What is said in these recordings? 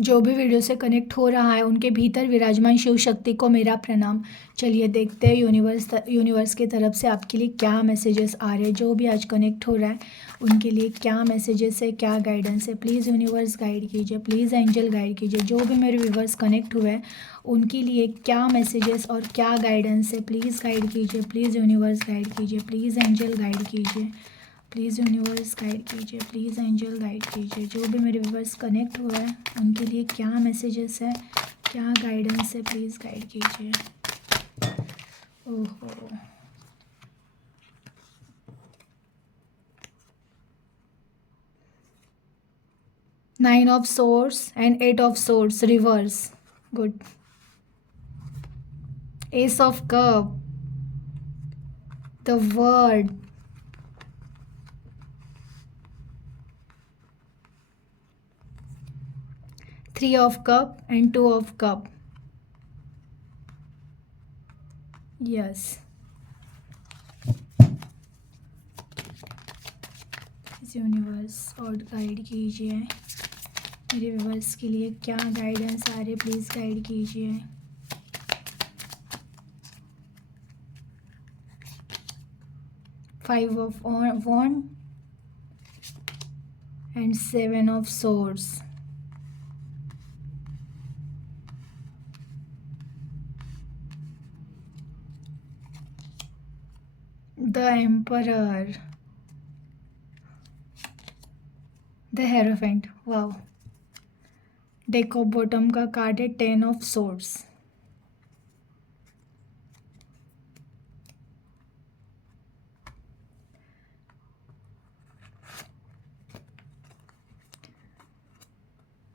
जो भी वीडियो से कनेक्ट हो रहा है उनके भीतर विराजमान शिव शक्ति को मेरा प्रणाम। चलिए देखते हैं यूनिवर्स की तरफ से आपके लिए क्या मैसेजेस आ रहे हैं। जो भी आज कनेक्ट हो रहा है उनके लिए क्या मैसेजेस है, क्या गाइडेंस है, प्लीज़ यूनिवर्स गाइड कीजिए, प्लीज़ एंजल गाइड कीजिए। जो भी मेरे व्यूवर्स कनेक्ट हुए हैं उनके लिए क्या मैसेजेस और क्या गाइडेंस है, प्लीज़ गाइड कीजिए, प्लीज़ यूनिवर्स गाइड कीजिए, प्लीज़ एंजल गाइड कीजिए, प्लीज़ यूनिवर्स गाइड कीजिए, प्लीज़ एंजल गाइड कीजिए। जो भी मेरे व्यूवर्स कनेक्ट हुआ है उनके लिए क्या मैसेजेस है, क्या गाइडेंस है, प्लीज़ गाइड कीजिए। ओहो, 9 of swords and 8 of swords reversed, good. Ace of cup, the world, 3 of cup and 2 of cup, yes। इस यूनिवर्स और गाइड कीजिए, मेरे व्यूवर्स के लिए क्या गाइडेंस आ रहे, प्लीज़ गाइड कीजिए। Five of wand and 7 of swords, the emperor, the hierophant, wow. Deck of bottom का कार्ड है 10 ऑफ सोर्स।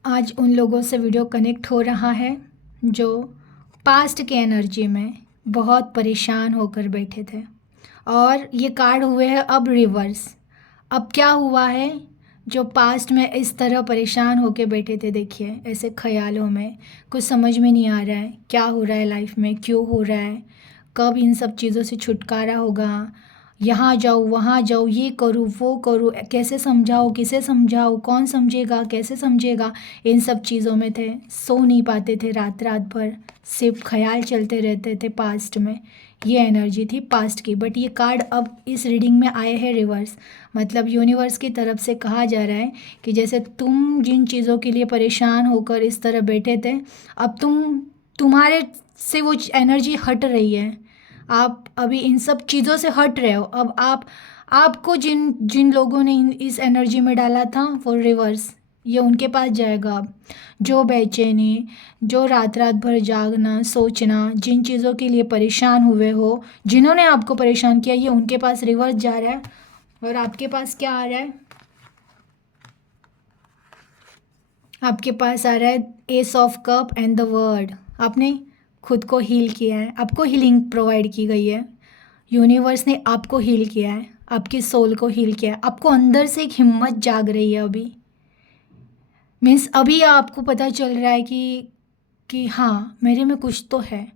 आज उन लोगों से वीडियो कनेक्ट हो रहा है जो पास्ट के एनर्जी में बहुत परेशान होकर बैठे थे और ये कार्ड हुए हैं अब रिवर्स। अब क्या हुआ है, जो पास्ट में इस तरह परेशान होकर बैठे थे, देखिए ऐसे ख्यालों में, कुछ समझ में नहीं आ रहा है क्या हो रहा है लाइफ में, क्यों हो रहा है, कब इन सब चीज़ों से छुटकारा होगा, यहाँ जाऊँ वहाँ जाऊँ, ये करूँ वो करूँ, कैसे समझाऊँ, किसे समझाऊँ, कौन समझेगा, कैसे समझेगा, इन सब चीज़ों में थे। सो नहीं पाते थे रात रात भर, सिर्फ ख्याल चलते रहते थे पास्ट में। ये एनर्जी थी पास्ट की। बट ये कार्ड अब इस रीडिंग में आए हैं रिवर्स। मतलब यूनिवर्स की तरफ से कहा जा रहा है कि जैसे तुम जिन चीज़ों के लिए परेशान होकर इस तरह बैठे थे, अब तुम्हारे से वो एनर्जी हट रही है। आप अभी इन सब चीज़ों से हट रहे हो। अब आपको जिन जिन लोगों ने इस एनर्जी में डाला था वो रिवर्स, ये उनके पास जाएगा अब। जो बेचैनी, जो रात रात भर जागना, सोचना, जिन चीज़ों के लिए परेशान हुए हो, जिन्होंने आपको परेशान किया, ये उनके पास रिवर्स जा रहा है। और आपके पास क्या आ रहा है, आपके पास आ रहा है S of cup and the word. आपने खुद को हील किया है, आपको हीलिंग प्रोवाइड की गई है। यूनिवर्स ने आपको हील किया है, आपकी सोल को हील किया है। आपको अंदर से एक हिम्मत जाग रही है अभी। मीन्स अभी आपको पता चल रहा है कि हाँ, मेरे में कुछ तो है,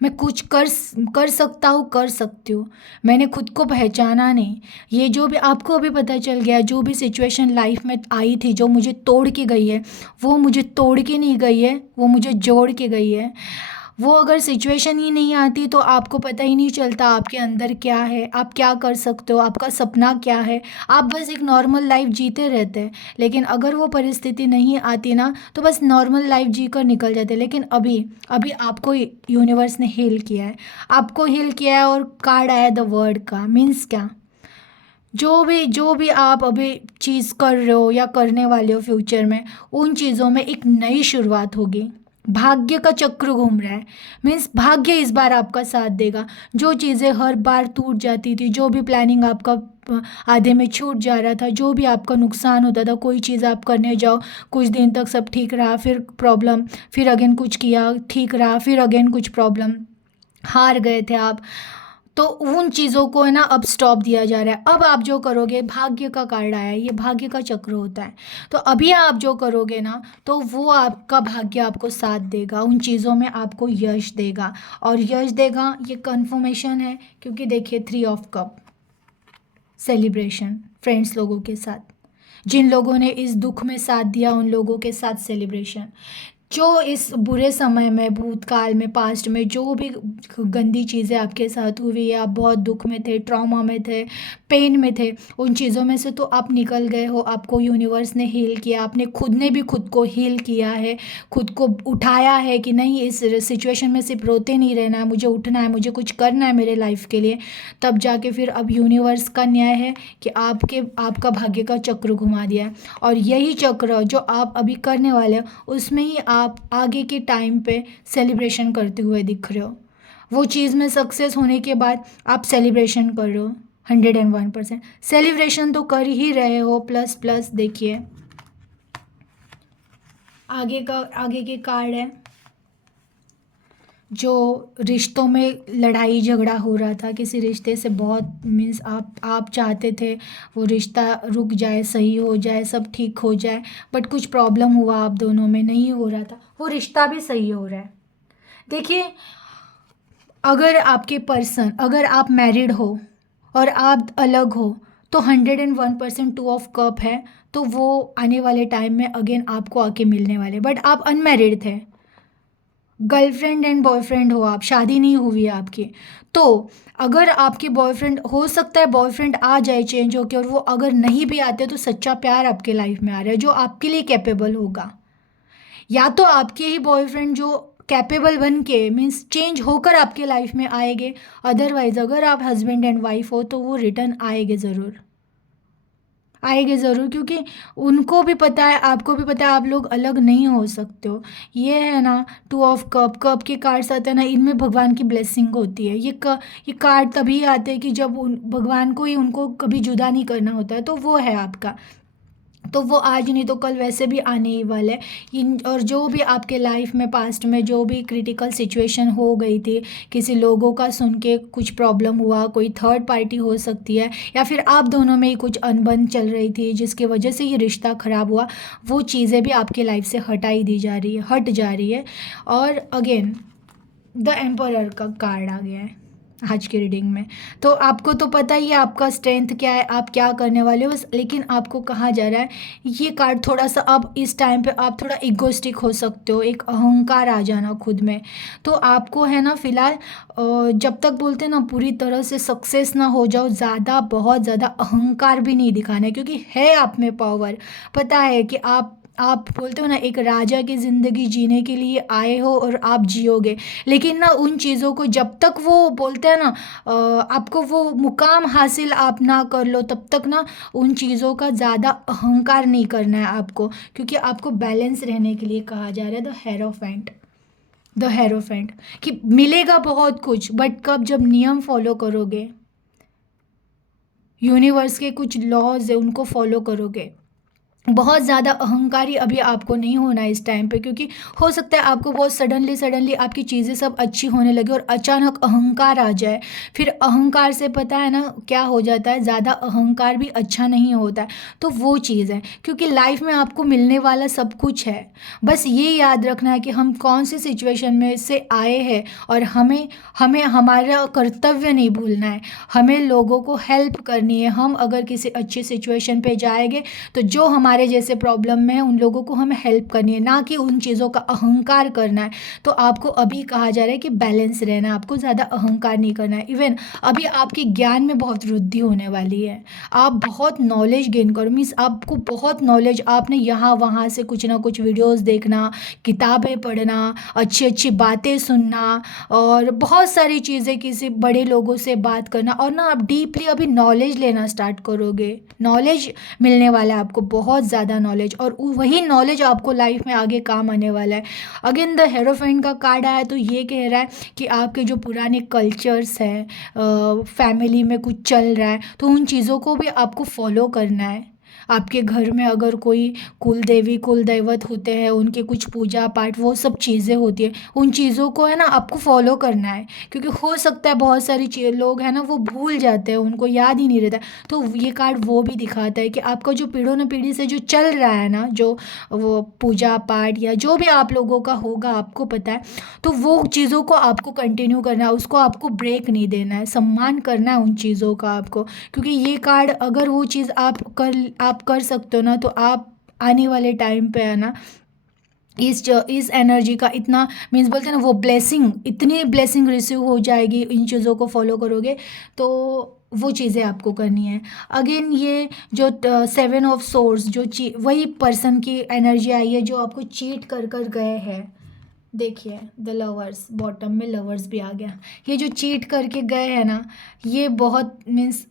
मैं कुछ कर सकता हूँ, कर सकती हूँ। मैंने खुद को पहचाना नहीं। ये जो भी आपको अभी पता चल गया, जो भी सिचुएशन लाइफ में आई थी जो मुझे तोड़ के गई है, वो मुझे तोड़ के नहीं गई है, वो मुझे जोड़ के गई है। वो अगर सिचुएशन ही नहीं आती तो आपको पता ही नहीं चलता आपके अंदर क्या है, आप क्या कर सकते हो, आपका सपना क्या है। आप बस एक नॉर्मल लाइफ जीते रहते हैं। लेकिन अगर वो परिस्थिति नहीं आती ना, तो बस नॉर्मल लाइफ जी कर निकल जाते। लेकिन अभी अभी आपको यूनिवर्स ने हील किया है, आपको हील किया है। और कार्ड आया द वर्ड का। मीन्स क्या, जो भी आप अभी चीज़ कर रहे हो या करने वाले हो फ्यूचर में, उन चीज़ों में एक नई शुरुआत होगी। भाग्य का चक्र घूम रहा है। मीन्स भाग्य इस बार आपका साथ देगा। जो चीज़ें हर बार टूट जाती थी, जो भी प्लानिंग आपका आधे में छूट जा रहा था, जो भी आपका नुकसान होता था, कोई चीज़ आप करने जाओ, कुछ दिन तक सब ठीक रहा, फिर प्रॉब्लम, फिर अगेन कुछ किया ठीक रहा, फिर अगेन कुछ प्रॉब्लम, हार गए थे आप। तो उन चीज़ों को है ना अब स्टॉप दिया जा रहा है। अब आप जो करोगे, भाग्य का कार्ड आया है, ये भाग्य का चक्र होता है। तो अभी आप जो करोगे ना, तो वो आपका भाग्य आपको साथ देगा, उन चीज़ों में आपको यश देगा। और यश देगा, ये कन्फर्मेशन है। क्योंकि देखिए 3 ऑफ कप, सेलिब्रेशन फ्रेंड्स लोगों के साथ, जिन लोगों ने इस दुख में साथ दिया उन लोगों के साथ सेलिब्रेशन। जो इस बुरे समय में, भूतकाल में, पास्ट में जो भी गंदी चीज़ें आपके साथ हुई या आप बहुत दुख में थे, ट्रॉमा में थे, पेन में थे, उन चीज़ों में से तो आप निकल गए हो। आपको यूनिवर्स ने हील किया, आपने खुद ने भी खुद को हील किया है, खुद को उठाया है कि नहीं, इस सिचुएशन में सिर्फ रोते नहीं रहना है, मुझे उठना है, मुझे कुछ करना है मेरे लाइफ के लिए। तब जाके फिर अब यूनिवर्स का न्याय है कि आपका भाग्य का चक्र घुमा दिया है। और यही चक्र जो आप अभी करने वाले हो, उसमें ही आप आगे के टाइम पे सेलिब्रेशन करते हुए दिख रहे हो। वो चीज़ में सक्सेस होने के बाद आप सेलिब्रेशन कर रहे हो। 101% सेलिब्रेशन तो कर ही रहे हो। प्लस प्लस देखिए आगे के कार्ड है। जो रिश्तों में लड़ाई झगड़ा हो रहा था, किसी रिश्ते से बहुत मीन्स आप चाहते थे वो रिश्ता रुक जाए, सही हो जाए, सब ठीक हो जाए, बट कुछ प्रॉब्लम हुआ आप दोनों में, नहीं हो रहा था, वो रिश्ता भी सही हो रहा है। देखिए, अगर आप मैरिड हो और आप अलग हो तो 101% 2 ऑफ कप है, तो वो आने वाले टाइम में अगेन आपको आके मिलने वाले। बट आप अनमैरिड थे, गर्लफ्रेंड एंड बॉयफ्रेंड हो, आप शादी नहीं हुई है आपकी, तो अगर आपके बॉयफ्रेंड, हो सकता है बॉयफ्रेंड आ जाए चेंज होके, और वो अगर नहीं भी आते तो सच्चा प्यार आपके लाइफ में आ रहा है जो आपके लिए कैपेबल होगा। या तो आपके ही बॉयफ्रेंड जो कैपेबल बन के मीन्स चेंज होकर आपके लाइफ में आएंगे, अदरवाइज अगर आप हस्बैंड एंड वाइफ हो तो वो रिटर्न आएंगे ज़रूर, आएंगे ज़रूर, क्योंकि उनको भी पता है, आपको भी पता है, आप लोग अलग नहीं हो सकते हो। ये है ना 2 ऑफ कप, कप के कार्ड्स आते हैं ना, इनमें भगवान की ब्लेसिंग होती है। ये कार्ड तभी आते हैं कि जब उन भगवान को ही उनको कभी जुदा नहीं करना होता है, तो वो है आपका। तो वो आज नहीं तो कल वैसे भी आने ही वाला है। और जो भी आपके लाइफ में पास्ट में जो भी क्रिटिकल सिचुएशन हो गई थी, किसी लोगों का सुन के कुछ प्रॉब्लम हुआ, कोई थर्ड पार्टी हो सकती है, या फिर आप दोनों में ही कुछ अनबन चल रही थी जिसकी वजह से ये रिश्ता ख़राब हुआ, वो चीज़ें भी आपके लाइफ से हटाई दी जा रही है, हट जा रही है। और अगेन द एम्परर का कार्ड आ गया है आज की रीडिंग में। तो आपको तो पता ही है आपका स्ट्रेंथ क्या है, आप क्या करने वाले हो, बस लेकिन आपको कहा जा रहा है ये कार्ड थोड़ा सा, अब इस टाइम पे आप थोड़ा इगोस्टिक हो सकते हो, एक अहंकार आ जाना खुद में। तो आपको है ना फिलहाल जब तक बोलते हैं ना पूरी तरह से सक्सेस ना हो जाओ, ज़्यादा बहुत ज़्यादा अहंकार भी नहीं दिखाना है, क्योंकि है आप में पावर। पता है कि आप बोलते हो ना एक राजा की ज़िंदगी जीने के लिए आए हो और आप जियोगे, लेकिन ना उन चीज़ों को जब तक वो बोलते हैं ना आपको वो मुकाम हासिल आप ना कर लो, तब तक ना उन चीज़ों का ज़्यादा अहंकार नहीं करना है आपको, क्योंकि आपको बैलेंस रहने के लिए कहा जा रहा है। द हेरोफेंट कि मिलेगा बहुत कुछ, बट कब, जब नियम फॉलो करोगे, यूनिवर्स के कुछ लॉज है उनको फॉलो करोगे। बहुत ज़्यादा अहंकारी अभी आपको नहीं होना है इस टाइम पे, क्योंकि हो सकता है आपको बहुत सडनली आपकी चीज़ें सब अच्छी होने लगे और अचानक अहंकार आ जाए। फिर अहंकार से पता है ना क्या हो जाता है, ज़्यादा अहंकार भी अच्छा नहीं होता है। तो वो चीज़ है, क्योंकि लाइफ में आपको मिलने वाला सब कुछ है, बस ये याद रखना है कि हम कौन सी सिचुएशन में से आए हैं, और हमें हमें हमारा कर्तव्य नहीं भूलना है, हमें लोगों को हेल्प करनी है। हम अगर किसी अच्छी सिचुएशन पे जाएंगे तो जो हमारे जैसे प्रॉब्लम में है उन लोगों को हमें हेल्प करनी है, ना कि उन चीज़ों का अहंकार करना है। तो आपको अभी कहा जा रहा है कि बैलेंस रहना है, आपको ज़्यादा अहंकार नहीं करना है। इवन अभी आपके ज्ञान में बहुत वृद्धि होने वाली है, आप बहुत नॉलेज गेन करो, मीन्स आपको बहुत नॉलेज, आपने यहाँ वहाँ से कुछ ना कुछ वीडियोस देखना, किताबें पढ़ना, अच्छी अच्छी बातें सुनना, और बहुत सारी चीज़ें, किसी बड़े लोगों से बात करना, और ना आप डीपली अभी नॉलेज लेना स्टार्ट करोगे। नॉलेज मिलने वाला है आपको, बहुत ज़्यादा नॉलेज, और वही नॉलेज आपको लाइफ में आगे काम आने वाला है। अगेन द हेरोफेंट का कार्ड आया तो ये कह रहा है कि आपके जो पुराने कल्चर्स हैं, फैमिली में कुछ चल रहा है, तो उन चीज़ों को भी आपको फॉलो करना है। आपके घर में अगर कोई कुल देवी कुल दैवत होते हैं, उनके कुछ पूजा पाठ वो सब चीज़ें होती है, उन चीज़ों को है ना आपको फॉलो करना है, क्योंकि हो सकता है बहुत सारी लोग हैं ना वो भूल जाते हैं, उनको याद ही नहीं रहता। तो ये कार्ड वो भी दिखाता है कि आपका जो पीढ़ों न पीढ़ी से जो चल रहा है ना, जो वो पूजा पाठ या जो भी आप लोगों का होगा आपको पता है, तो वो चीज़ों को आपको कंटिन्यू करना है, उसको आपको ब्रेक नहीं देना है, सम्मान करना है उन चीज़ों का आपको। क्योंकि ये कार्ड अगर वो चीज़ आप आप कर सकते हो ना, तो आप आने वाले टाइम पे है ना इस एनर्जी का इतना मीन्स बोलते हैं ना वो ब्लेसिंग, इतनी ब्लेसिंग रिसीव हो जाएगी इन चीज़ों को फॉलो करोगे तो वो चीज़ें आपको करनी है। अगेन ये जो 7 ऑफ सोर्स जो वही पर्सन की एनर्जी आई है जो आपको चीट कर कर गए हैं। देखिए द लवर्स, बॉटम में लवर्स भी आ गया। ये जो चीट करके गए हैं ना, ये बहुत मीन्स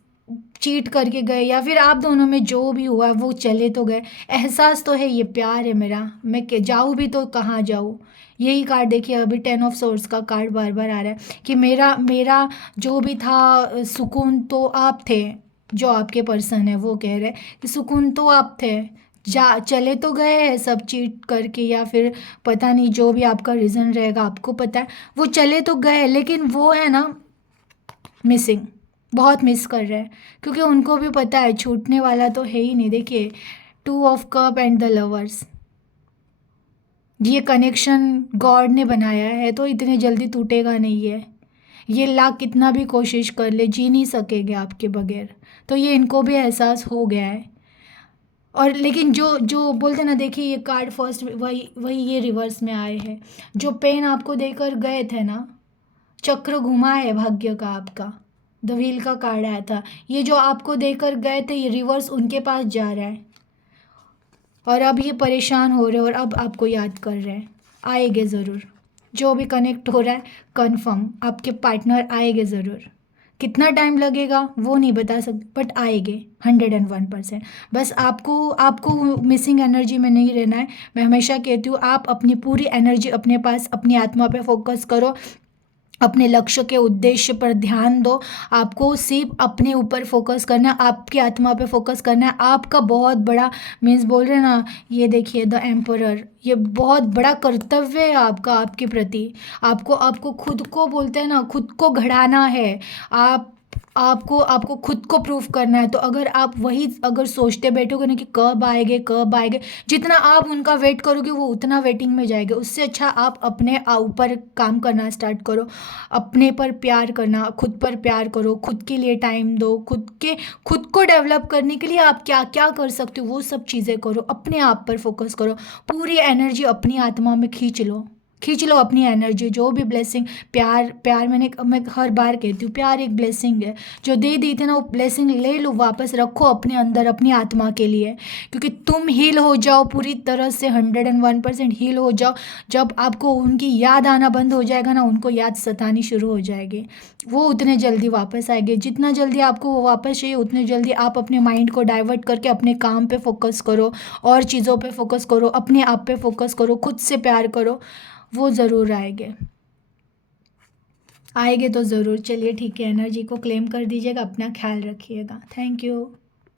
चीट करके गए या फिर आप दोनों में जो भी हुआ वो चले तो गए, एहसास तो है ये प्यार है मेरा, मैं जाऊँ भी तो कहाँ जाऊँ। यही कार्ड देखिए, अभी 10 ऑफ सोर्स का कार्ड बार बार आ रहा है कि मेरा मेरा जो भी था सुकून तो आप थे, जो आपके पर्सन है वो कह रहे हैं कि सुकून तो आप थे, जा चले तो गए हैं सब चीट करके या फिर पता नहीं जो भी आपका रीज़न रहेगा आपको पता है, वो चले तो गए लेकिन वो है ना मिसिंग, बहुत मिस कर रहे हैं क्योंकि उनको भी पता है छूटने वाला तो है ही नहीं। देखिए 2 of cup and the lovers, ये कनेक्शन गॉड ने बनाया है तो इतने जल्दी टूटेगा नहीं है। ये लाख कितना भी कोशिश कर ले जी नहीं सकेंगे आपके बगैर, तो ये इनको भी एहसास हो गया है। और लेकिन जो जो बोलते ना, देखिए ये कार्ड फर्स्ट वही वही ये रिवर्स में आए हैं, जो पेन आपको देकर गए थे ना, चक्र घुमा है भाग्य का आपका, द व्हील का कार्ड आया था, ये जो आपको देकर गए थे ये रिवर्स उनके पास जा रहा है और अब ये परेशान हो रहे हैं और अब आपको याद कर रहे हैं। आएंगे ज़रूर, जो भी कनेक्ट हो रहा है कंफर्म आपके पार्टनर आएंगे ज़रूर। कितना टाइम लगेगा वो नहीं बता सकते बट आएंगे 101%। बस आपको आपको मिसिंग एनर्जी में नहीं रहना है। मैं हमेशा कहती हूँ आप अपनी पूरी एनर्जी अपने पास, अपनी आत्मा पे फोकस करो, अपने लक्ष्य के उद्देश्य पर ध्यान दो। आपको सिर्फ अपने ऊपर फोकस करना है, आपकी आत्मा पे फोकस करना है। आपका बहुत बड़ा मीन्स बोल रहे हैं ना, ये देखिए द एम्परर, ये बहुत बड़ा कर्तव्य है आपका आपके प्रति। आपको आपको खुद को बोलते हैं ना, खुद को घड़ाना है। आपको आपको खुद को प्रूफ करना है। तो अगर आप वही अगर सोचते बैठोगे ना कि कब आएंगे कब आएंगे, जितना आप उनका वेट करोगे वो उतना वेटिंग में जाएगा। उससे अच्छा आप अपने ऊपर काम करना स्टार्ट करो, अपने पर प्यार करना, खुद पर प्यार करो, खुद के लिए टाइम दो, खुद को डेवलप करने के लिए आप क्या क्या कर सकते हो वो सब चीज़ें करो, अपने आप पर फोकस करो, पूरी एनर्जी अपनी आत्मा में खींच लो अपनी एनर्जी। जो भी ब्लेसिंग, प्यार मैं हर बार कहती हूँ प्यार एक ब्लेसिंग है, जो दे दी थी ना वो ब्लेसिंग ले लो वापस, रखो अपने अंदर अपनी आत्मा के लिए, क्योंकि तुम हील हो जाओ पूरी तरह से, 101% हील हो जाओ। जब आपको उनकी याद आना बंद हो जाएगा ना, उनको याद सतानी शुरू हो जाएगी, वो उतने जल्दी वापस आएंगे। जितना जल्दी आपको वो वापस चाहिए उतने जल्दी आप अपने माइंड को डाइवर्ट करके अपने काम पे फोकस करो, और चीज़ों पे फोकस करो, अपने आप पे फोकस करो, खुद से प्यार करो, वो ज़रूर आएंगे तो ज़रूर। चलिए ठीक है, एनर्जी को क्लेम कर दीजिएगा, अपना ख्याल रखिएगा। Thank you.